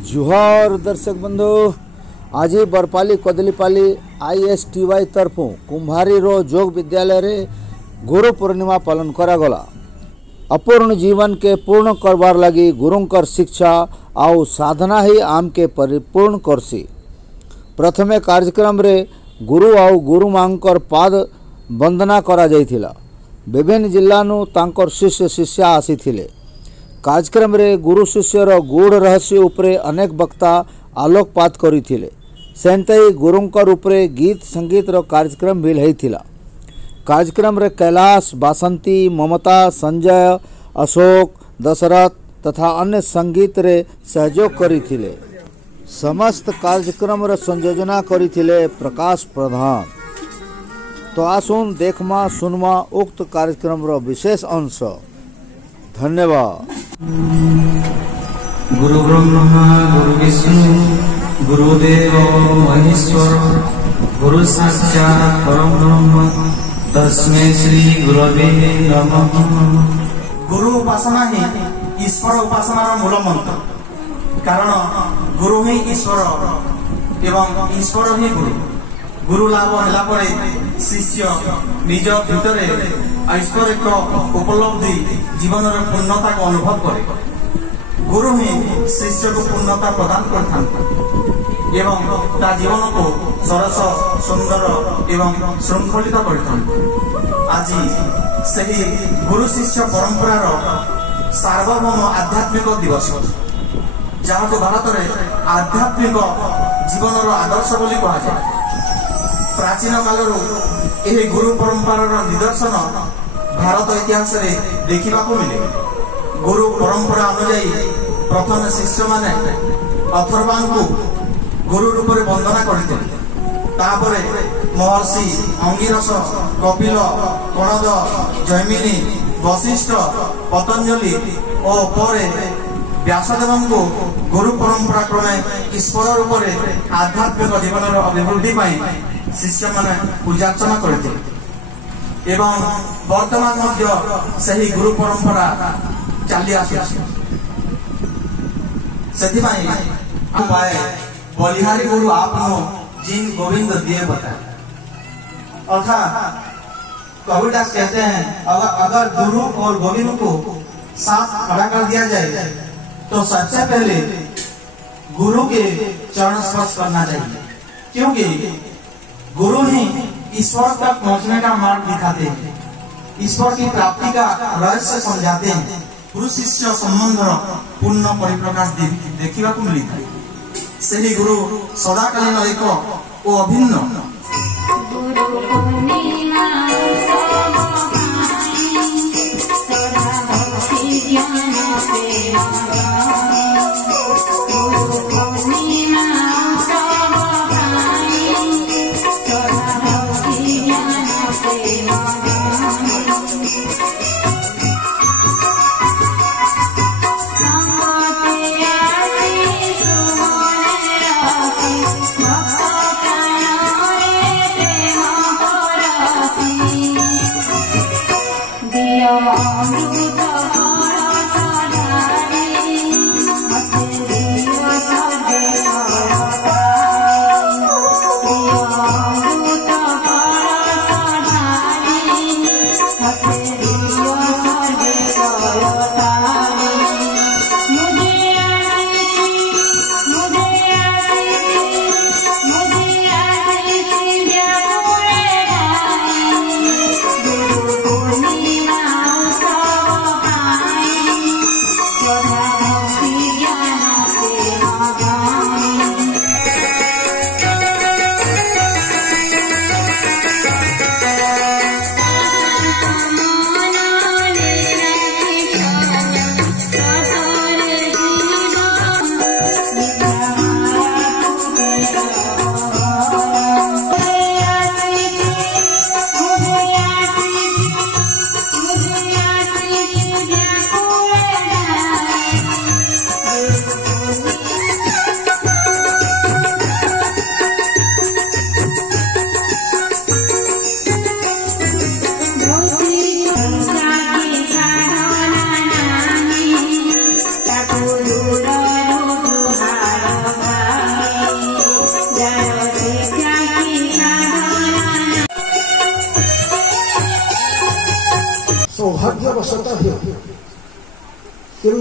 जुहार दर्शक बंधु, आज बरपाली कदलीपाली ISTY तरफु कुंभारी रो जोग विद्यालय रे गुरु पूर्णिमा पालन करागला। अपूर्ण जीवन के पूर्ण करवार लगी गुरुंकर शिक्षा आउ साधना ही आम के परिपूर्ण करसी। प्रथमे कार्यक्रम रे गुरु आउ गुरु मांकर पाद वंदना करा जाइथिला। विभिन्न जिल्लानु तांकर शिष्य शिष्या आसीथिले। कार्यक्रम रे गुरु शिष्यर गूढ़ रहस्य उपरे अनेक वक्ता आलोकपात करिथिले। सेंतई गुरुंकर उपरे गीत संगीत रो कार्यक्रम भी होइथिला। कार्यक्रम रे कैलाश, बासंती, ममता, संजय, अशोक, दशरथ तथा अन्य संगीत रे सहयोग करिथिले। समस्त कार्यक्रम रे संयोजना करिथिले प्रकाश प्रधान। तो आसुन देखमा सुनमा उक्त कार्यक्रम रो विशेष अंश। धन्यवाद। गुरु ब्रह्मा गुरु विष्णु गुरुदेव महेश्वर गुरु साक्षात् परम ब्रह्म तस्मै श्री गुरवे नमः। गुरु उपासना ही ईश्वर उपासनार मूल मंत्र। कारण गुरु ही ईश्वर एवं ईश्वर ही गुरु। गुरु लाभ होला परे शिष्य निज भितरे ईश्वर एक उपलब्धि जीवन पूर्णता को अनुभव करे। गुरु ही शिष्य को पूर्णता प्रदान करथांती एवं ता जीवन को सरस सुंदर एवं श्रृंखलित करथांती। आज सही गुरु शिष्य परंपरार सार्वभौम आध्यात्मिक दिवस, जहाँ को भारत में आध्यात्मिक जीवन आदर्श बोली कहा जाए। प्राचीन कालरू यह गुरु परंपरार निदर्शन भारत इतिहास रे देखा मिले। गुरु परंपरा अनुजाई प्रथम शिष्य माने अथर्वां को गुरु रूप में वंदना करते। तापरे महर्षि अंगिरस, कपिल, कणद, जैमिनी, वशिष्ठ, पतंजलि और परे व्यासदेव को गुरु परंपरा क्रमे ईश्वर रूप में आध्यात्मिक जीवन अभिवृद्धि शिष्य माने पूजार्चना करते। एवं वर्तमान सही गुरु परंपरा चली आसुछि। बलिहारी गुरु आपनो जिन गोविंद दिए बताए। अर्थात कबीरदास कहते हैं अगर गुरु और गोविंद को साथ खड़ा कर दिया जाए तो सबसे पहले गुरु के चरण स्पर्श करना चाहिए, क्योंकि गुरु ही ईश्वर तक पहुंचने का मार्ग दिखाते हैं, ईश्वर की प्राप्ति का रहस्य समझाते हैं। गुरु शिष्य संबंध पूर्ण परिप्रकाश देखा मिलता है। सही गुरु सदाकालीन एक ओ अभिन्न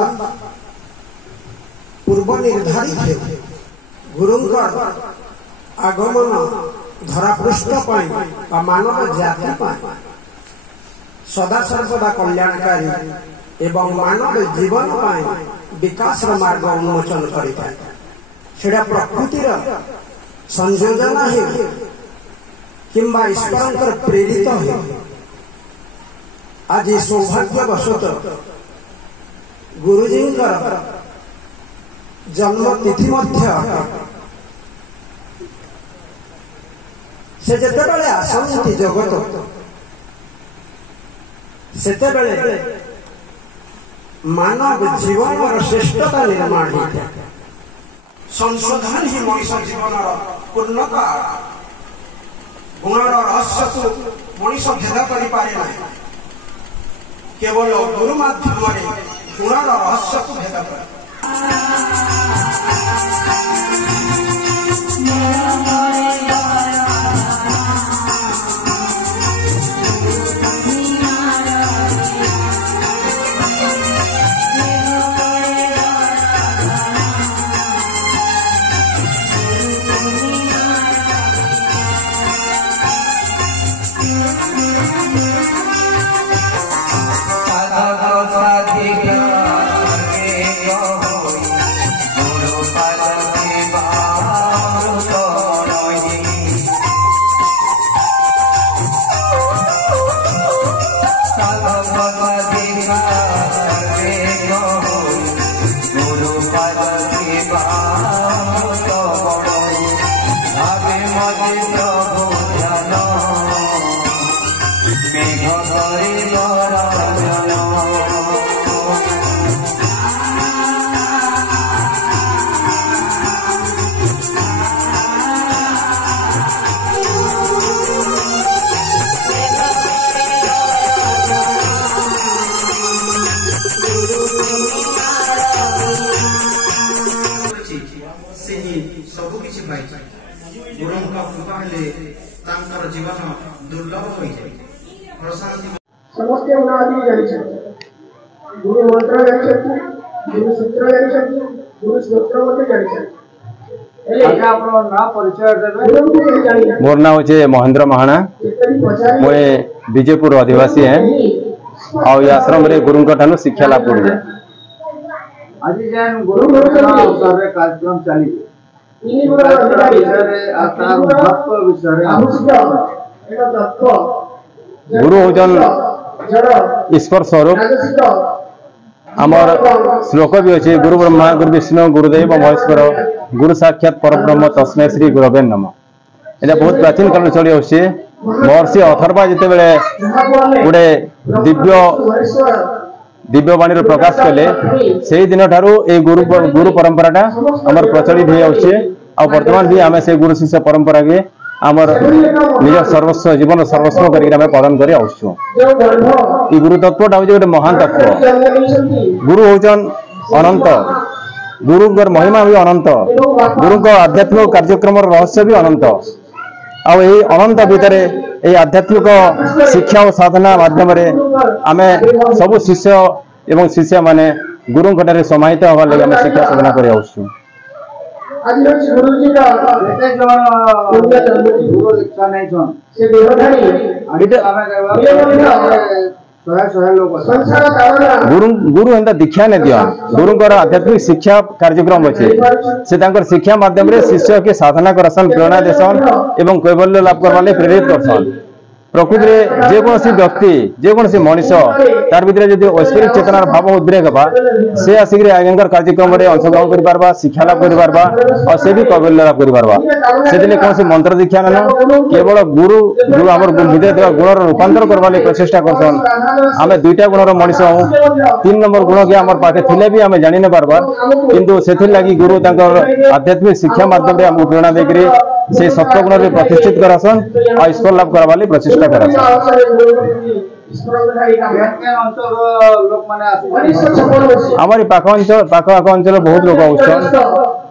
किंबा पूर्व निर्धारित है गुरुंकर आगमन धरापृष्ठ मानव जाति सदा सर्वदा कल्याणकारी एवं मानव जीवन विकास मार्ग उन्मोचन करें प्रकृतिर संयोजन है किंबा ईश्वर प्रेरित है। आज सौभाग्यवशत गुरुजी जन्म तिथि से जिते आसती जगत से मानव जीवन श्रेष्ठता निर्माण होता संशोधन ही मनुष्य जीवन पूर्णता गुणर रहस्य को मनुष्य भेद कर पारे केवल गुरु माध्यम गुणर रहस्य को भेद कर जीवन दुर्लभ हो जाए समस्त गुरु मंत्र गुरु सूत्र गुरु स्तोत्र मोर नाम है महेंद्र महाना मुझे विजयपुर आदिवासी है और आश्रम रे गुरु ठानु शिक्षा लाभ कर आज जेन गुरु अवसर रे कार्यक्रम चली गुरु होजन ईश्वर स्वरूप आमर श्लोक भी अच्छे गुरु ब्रह्मा गुरु विष्णु गुरुदेव महेश्वर गुरु साक्षात परब्रह्म तस्मै श्री गुरवे नमः। एटा बहुत प्राचीन काल चली आछे। महर्षि अथर्वा जिते बेले गोटे दिव्यवाणी प्रकाश कले से दिन ठारू ए गुरु परंपराटा आमर प्रचलित हो जाउछे आ वर्तमान भी आमे से गुरु शिष्य परंपरा के आमर निज सर्वस्व जीवन सर्वस्व करके आमे पालन करी आउछु। ई गुरु तत्वटा हो गोटे महान तत्व। गुरु होचन अनंत, गुरुंकर महिमा भी अनंत, गुरुंकर आध्यात्मिक कार्यक्रम रहस्य भी अनंत। आउ यही अनंत भितर ये आध्यात्मिक शिक्षा और साधना माध्यम आमे सब शिष्य एवं शिष्य माने गुरु घटरे समाहित हवा लगे आमे शिक्षा साधना करि आउछु। आज गुरुजी का एते जण पुण्य जन्मति गुरु दीक्षा नै छन से देवधारी आडिते आमे कहबा लोग संसार कारण गुरु एंता दीक्षा ने दिया गुरुंकर आध्यात्मिक शिक्षा कार्यक्रम अच्छे से तांकर शिक्षा माध्यम रे शिष्य के साधना करसन प्रेरणा देसन एवं कैवल्य लाभ करवाले प्रेरित करसन। प्रकृति रे जेकोसी व्यक्ति जेकोसी मनुष्य तार भितर जदि ऐश्वरिक चेतनार भाव उद्रेक बा से आसिक रे आगेंकर कार्यक्रम रे अंशग्रहण करि पारबा शिक्षा लाभ करि पारबा और से भी कैवल्य लाभ करि पारबा। से दिने कोनसी मंत्र दीक्षा न केवल गुरु जो हमर भितर देवा गुणर रूपांतर करवाले प्रचेष्टा करसन। आमे दुईटा गुणर मनुष्य हूँ, 3 नंबर गुण के हमर पाखे थिले भी आमे जानि न पारबा किंतु सेथिर लागि गुरु तांकर आध्यात्मिक शिक्षा माध्यम रे हमकु प्रेरणा देकरी से सत्व गुण रे प्रतिष्ठित करसन और ईश्वर लाभ करवाले प्रचेष्टा करसन। हमारी पाख अंचल बहुत लोग आउछन।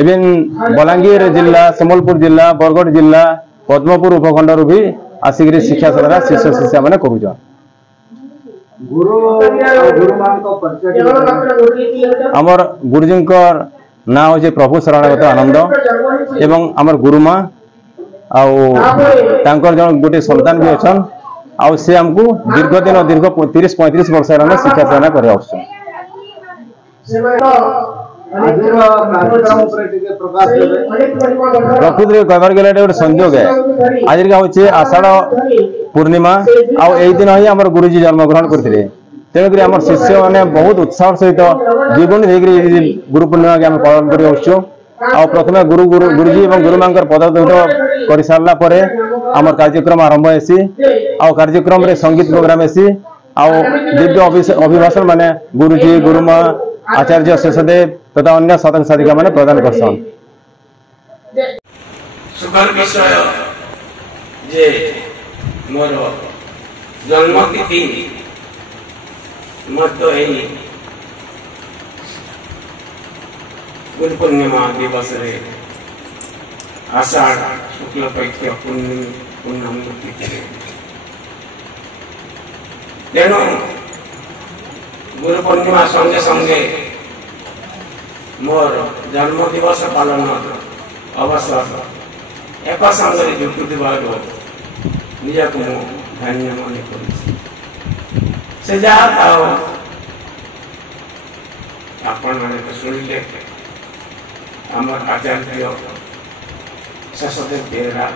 इवन बलांगीर जिला, सम्बलपुर जिला, बरगढ़ जिला, पद्मपुर उपखंड भी आसिक शिक्षा साधना शिष्य शिष्या माने करूछन। गुरु गुरु मान को परिचय आमर गुरुजी ना हूँ प्रभु शरणागत आनंद एवं आमर गुरुमा आउर जन गोटे सन्तान भी अच्छा आउ से आमको दीर्घ दिन दीर्घ 30-35 वर्ष हेल्ला शिक्षा प्रदान कर प्रकृति कहबार गले गोटे संयोग है आज हूँ आषाढ़ पूर्णिमा आउ दिन ही आम गुरुजी जन्मग्रहण करते तेणुक आम शिष्य मैंने बहुत उत्साह सहित द्विगुण होकर गुरु पूर्णिमा के पालन कर प्रथम गुरुजी और गुरुमा पददलित कर सारा पर आम कार्यक्रम आरंभ हेसी कार्यक्रम रे संगीत प्रोग्राम हेसी दिव्य अभिभाषण माने गुरुजी गुरुमा आचार्य शेषदेव तथा अन्य साधक साधिका माने प्रदान करसन। सुखर विषय जे मोर जन्म तिथि मत गुरु पूर्णिमा दिवस रे आषाढ़ शुक्ल पक्ष पूर्णमी तिथि तेणु गुरु पूर्णिमा संगे संगे मोर जन्म दिवस पालन अवसर एक संगे जुटुवा निजक मु धन्य मन कर आपण मैंने शुणिले आम आचार्य शेषदेव बेहरा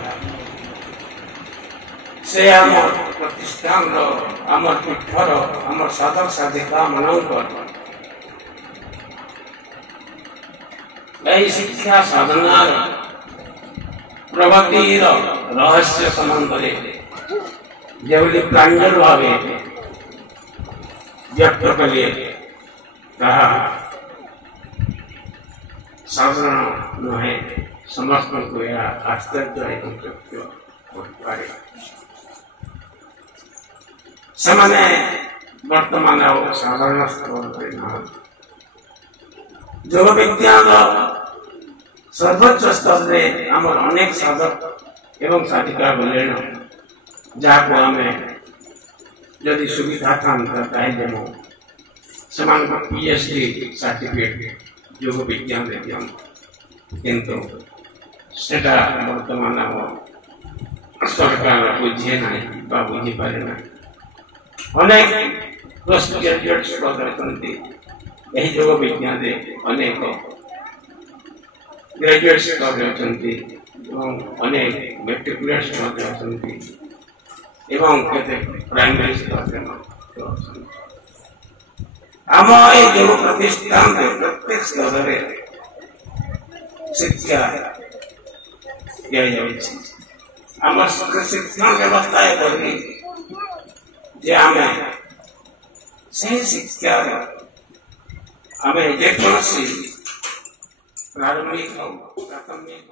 से आम प्रतिष्ठान आम पीठर आम साधक साधिका मान शिक्षा साधना प्रगति रहस्य संबंध जो प्रांजल भाव व्यक्त कले साधारण नुहे समस्त को यह आश्चर्य से वर्तमान साधारण स्तर योग विज्ञान सर्वोच्च स्तर में आम अनेक साधक एवं साधिका गले जहाँ को आम जदि सुविधा था पीएचडी सर्टिफिकेट योग विज्ञान किंतु सेटा वर्तमान सरकार बुझे ना बुझी पारे ना अनेक पोस्ट ग्रेजुएट योग विज्ञान अनेक ग्रेजुएट्स अनेक मेट्रिकुलेट्स प्राइमरी स्तर आम योग प्रतिष्ठान प्रत्येक स्तर शिक्षा आम शिक्षण व्यवस्था जे आम से शिक्षा आम जेकोसी प्रारंभिक प्राथमिक